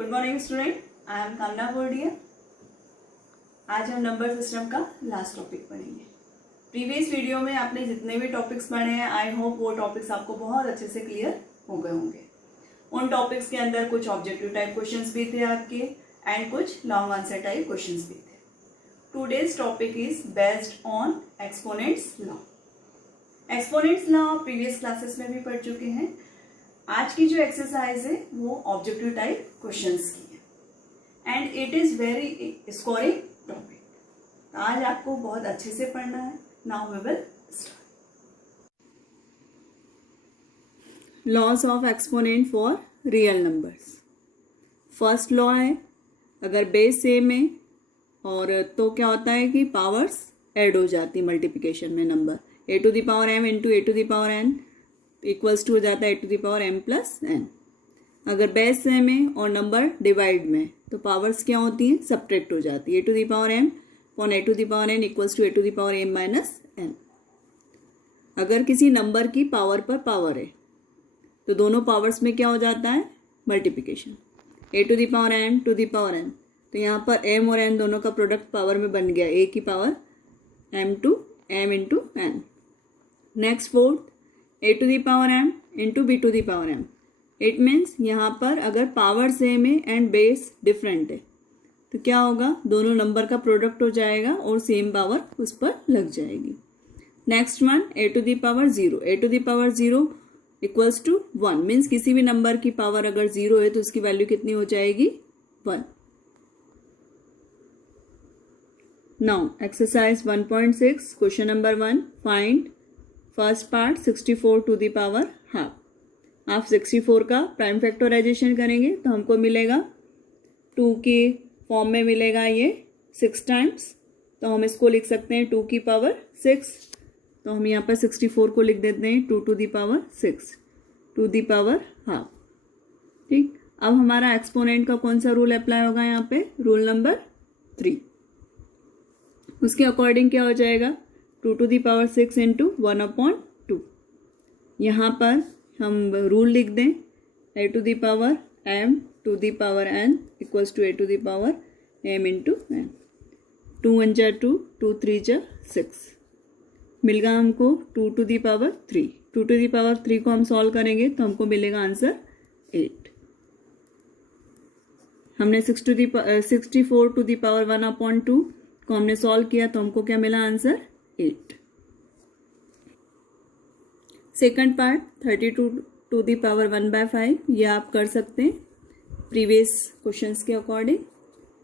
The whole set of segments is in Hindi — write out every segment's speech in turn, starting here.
Good morning student, I am कामना बोर्डिया। आज हम नंबर सिस्टम का लास्ट टॉपिक पढ़ेंगे। प्रीवियस वीडियो में आपने जितने भी टॉपिक्स पढ़े हैं, आई होप वो टॉपिक्स आपको बहुत अच्छे से क्लियर हो गए होंगे। उन टॉपिक्स के अंदर कुछ ऑब्जेक्टिव टाइप क्वेश्चंस भी थे आपके एंड कुछ लॉन्ग आंसर टाइप क्वेश्चंस भी थे। Today's topic is based on exponents law. Exponents law previous classes में भी पढ़ चुके हैं। आज की जो एक्सरसाइज है वो ऑब्जेक्टिव टाइप क्वेश्चंस की है and it is very scoring topic. आज आपको बहुत अच्छे से पढ़ना है। Now we will start. Laws of exponent for real numbers. First law है, अगर बेस सेम है और तो क्या होता है कि पावर्स ऐड हो जाती मल्टीप्लिकेशन में। Number A to the power M into A to the power N equals to हो जाता है A to the power M plus N. अगर बेस सेम है और नंबर डिवाइड में तो पावर्स क्या होती हैं, सब्ट्रैक्ट हो जाती है। A to the power M upon A to the power N equals to A to the power M minus N. अगर किसी नंबर की पावर पर पावर है तो दोनों पावर्स में क्या हो जाता है, multiplication. A to the power M to the power n, तो यहाँ पर एम और एन दोनों का प्रोडक्ट पावर में बन गया ए की power M to m into n. Next fourth, a to the power M into b to the power m. It means यहाँ पर अगर पावर सेम है एंड बेस डिफरेंट है तो क्या होगा, दोनों नंबर का प्रोडक्ट हो जाएगा और सेम पावर उस पर लग जाएगी। Next one, a to the power zero. A to the power zero equals to one, means किसी भी नंबर की पावर अगर जीरो है तो उसकी वैल्यू कितनी हो जाएगी, one. Now exercise 1.6 question number 1, find first part 64 to the power half. आप 64 का प्राइम फैक्टराइजेशन करेंगे तो हमको मिलेगा 2 के फॉर्म में मिलेगा ये 6 टाइम्स, तो हम इसको लिख सकते हैं 2 की पावर 6। तो हम यहाँ पर 64 को लिख देते हैं 2 to the power 6 to the power half. ठीक, अब हमारा एक्सपोनेंट का कौन सा रूल अप्लाई होगा यहाँ पे, रूल नंबर 3। उसके अकॉर्डिंग क्या हो जाएगा, 2 टू द पावर 6 इंटू 1/2। यहाँ पर हम रूल लिख दें, A to the power M to the power N equals to A to the power M into N. 2 1 जा 2, 2 3 जा 6, मिल गया हमको 2 to the power 3। 2 to the power 3 को हम सॉल्व करेंगे तो हमको मिलेगा आंसर 8। हमने 64 टू द पावर 1/2 को हमने सॉल्व किया तो हमको क्या मिला, answer 8। Second part 32 to the power 1/5, ये आप कर सकते हैं प्रीवियस क्वेश्चंस के according.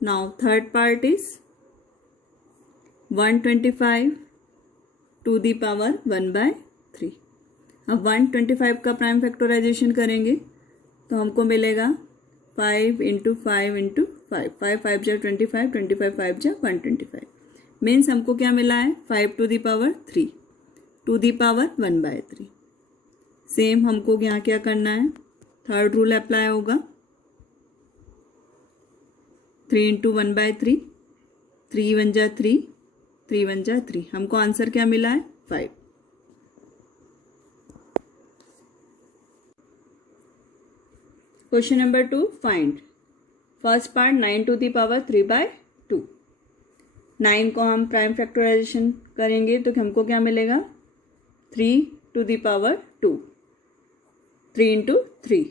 Now third part is 125 to the power 1/3। अब 125 का प्राइम फैक्टराइजेशन करेंगे तो हमको मिलेगा 5 इंटू 5 इंटू 5, 5 5 जा 25, 25 5 जा 125। मीन्स हमको क्या मिला है, 5 to the power 3 to the power 1/3। Same हमको यहाँ क्या करना है, थर्ड रूल अप्लाई होगा, 3 इंटू 1/3, 3 1 जा 3, 3 1 जा 3। हमको आंसर क्या मिला है, 5। Question number 2, find first part 9 to the power 3/2। 9 को हम प्राइम फैक्टराइजेशन करेंगे तो हमको क्या मिलेगा, 3 to the power 2, 3 into 3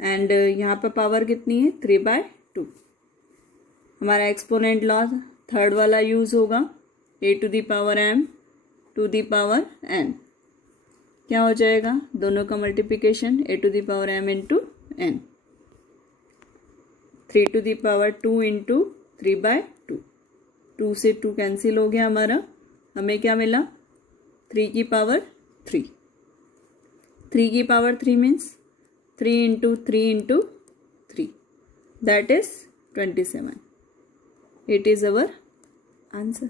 and यहाँ पर पावर कितनी है, 3/2। हमारा एक्सपोनेंट लॉ थर्ड वाला यूज होगा, A to the power M to the power N. क्या हो जाएगा, दोनों का multiplication, A to the power M into N. 3 to the power 2 into 3/2, 2 से 2 कैंसिल हो गया हमारा, हमें क्या मिला, 3 की पावर 3। 3 की power 3 means 3 into 3 into 3, that is 27। It is our answer.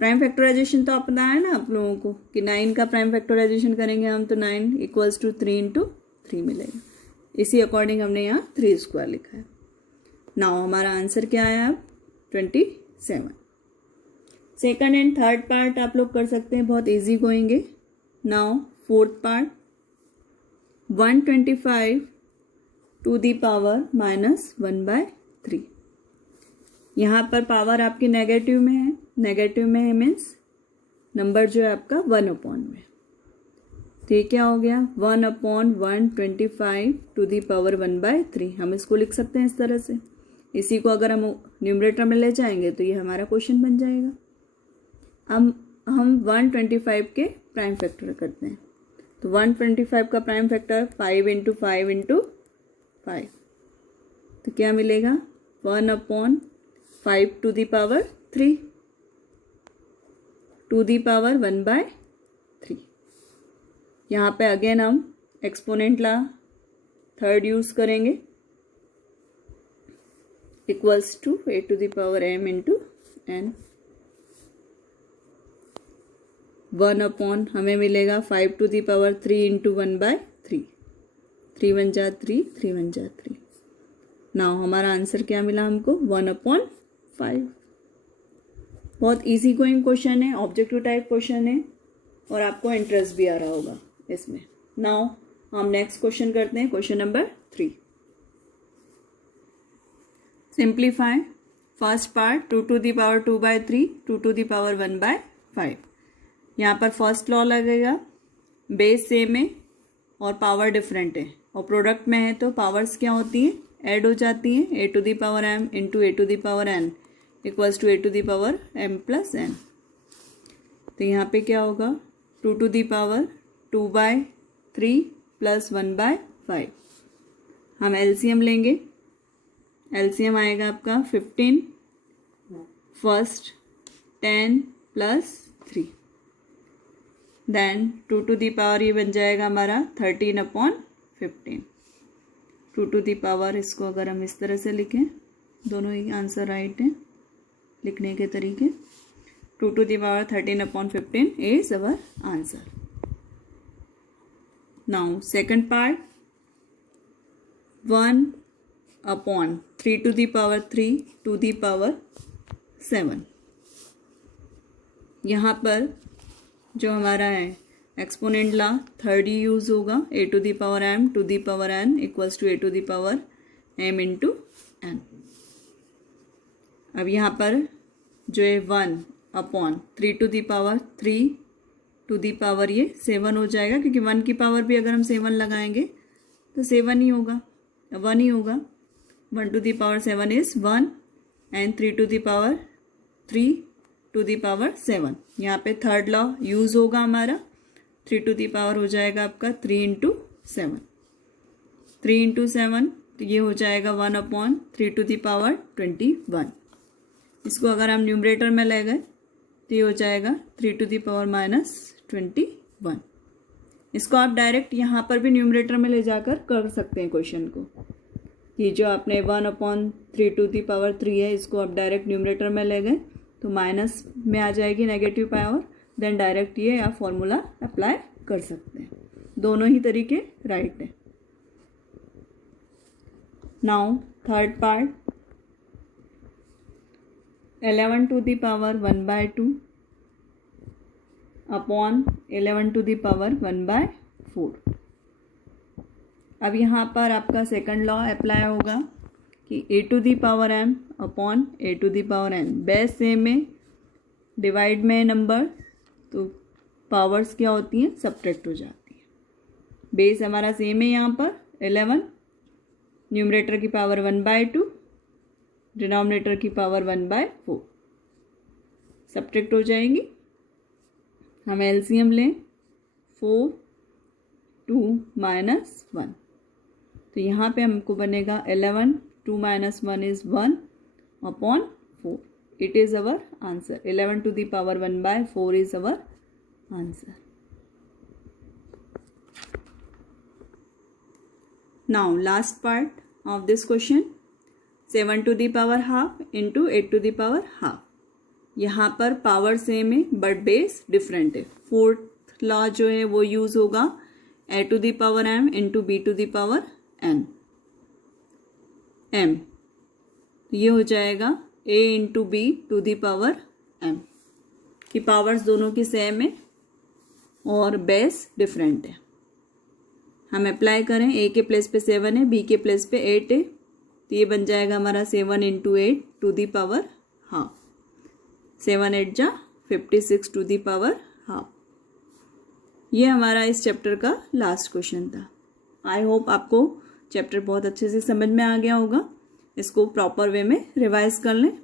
Prime factorization तो पता है ना आप लोगों को कि 9 का प्राइम फैक्टराइजेशन करेंगे हम तो 9 इक्वल्स टू 3 इंटू 3 मिलेगा। इसी अकॉर्डिंग हमने यहाँ 3 स्क्वायर लिखा है। नाउ हमारा आंसर क्या आया, अब 27। सेकंड एंड थर्ड पार्ट आप लोग कर सकते हैं, बहुत easy going. Now fourth part 125 to the power -1/3। यहाँ पर पावर आपकी नेगेटिव में है, नेगेटिव में है मीन्स नंबर जो है आपका 1/, में तो ये क्या हो गया 1/125 टू दी पावर 1/3। हम इसको लिख सकते हैं इस तरह से। इसी को अगर हम न्यूमरेटर में ले जाएंगे तो ये हमारा क्वेश्चन बन जाएगा। हम 125 के प्राइम फैक्टर करते हैं, तो 125 का प्राइम फैक्टर 5 × 5 × 5, तो क्या मिलेगा 1/5 to the power 3 to the power 1/3। यहाँ पे अगेन हम एक्सपोनेंट ला थर्ड यूज करेंगे, equals to a to the power m × n। 1/, हमें मिलेगा 5 टू दी पावर 3 × 1/3। 3 1 जा 3, 3 1 जा 3। नाउ हमारा आंसर क्या मिला हमको 1/5। बहुत इजी गोइंग क्वेश्चन है, ऑब्जेक्टिव टाइप क्वेश्चन है और आपको इंटरेस्ट भी आ रहा होगा इसमें। नाउ हम नेक्स्ट क्वेश्चन करते हैं, question number 3। Simplify first part 2 to the power 2/3 2 to the power 1/5। यहाँ पर फर्स्ट लॉ लगेगा, बेस सेम है और पावर डिफरेंट है और प्रोडक्ट में है तो पावर्स क्या होती है ऐड हो जाती है। a to the power m × a to the power n equals to a to the power m + n। तो यहाँ पे क्या होगा 2 टू दी पावर 2/3 + 1/5। हम एलसीएम लेंगे, एलसीएम आएगा आपका 15 first 10 + 3, then 2 to the power ये बन जाएगा हमारा 13/15। 2 टू दी पावर इसको अगर हम इस तरह से लिखें, दोनों ही आंसर राइट हैं लिखने के तरीके। 2 to the power 13/15 is our answer. Now second part 1/3 to the power 3 to the power 7। यहाँ पर जो हमारा है एक्सपोनेंट ला थर्ड ही यूज होगा, a to the power m to the power n equals to a to the power m × n। अब यहाँ पर जो है 1/3 to the power 3 to the power ये 7 हो जाएगा, क्योंकि 1 की पावर भी अगर हम 7 लगाएंगे तो 7 ही होगा, 1 ही होगा। 1 to the power 7 is 1 and 3 to the power 3 to the power 7। यहाँ पे थर्ड लॉ यूज होगा हमारा, 3 टू दी पावर हो जाएगा आपका 3 × 7। 3 × 7 तो ये हो जाएगा 1/3 टू दी पावर 21। इसको अगर हम न्यूमरेटर में ले गए तो ये हो जाएगा 3 टू दी पावर -21। इसको आप डायरेक्ट यहाँ पर भी न्यूमरेटर में ले जाकर कर सकते हैं क्वेश्चन को। ये जो आपने 1/3 टू दी पावर 3 है, इसको आप डायरेक्ट न्यूमरेटर में ले गए तो माइनस में आ जाएगी नेगेटिव पावर, देन डायरेक्ट ये आप फॉर्मूला अप्लाई कर सकते हैं। दोनों ही तरीके राइट है। Now third part 11 to the power 1/2 upon 11 to the power 1/4। अब यहाँ पर आपका सेकंड लॉ अप्लाई होगा कि a to the power m upon a to the power n। Base same में, डिवाइड में नंबर, तो पावर्स क्या होती हैं सब्ट्रैक्ट हो जाती है। बेस हमारा सेम है यहाँ पर 11, न्यूमरेटर की पावर 1/2, डिनोमिनेटर की पावर 1/4 सब्ट्रैक्ट हो जाएंगी। हम एलसीएम लें 4 2 -1, तो यहाँ पे हमको बनेगा 11 2 - 1 is 1/4। It is our answer. 11 to the power 1/4 is our answer. Now last part of this question 7 to the power half into 8 to the power half. यहाँ पर पावर सेम है बट बेस डिफरेंट है। फोर्थ लॉ जो है वो यूज होगा a to the power m into b to the power n m। ये हो जाएगा a into b to the power m की पावर्स दोनों की सेम है और बेस डिफरेंट है। हम अप्लाई करें, ए के प्लेस पे 7 है, बी के प्लेस पे 8 है, तो ये बन जाएगा हमारा 7 × 8 टू दी पावर हाफ। 7 8 जा 56 टू दी पावर हाफ। ये हमारा इस चैप्टर का लास्ट क्वेश्चन था। आई होप आपको चैप्टर बहुत अच्छे से समझ में आ गया होगा। इसको प्रॉपर वे में रिवाइज कर लें।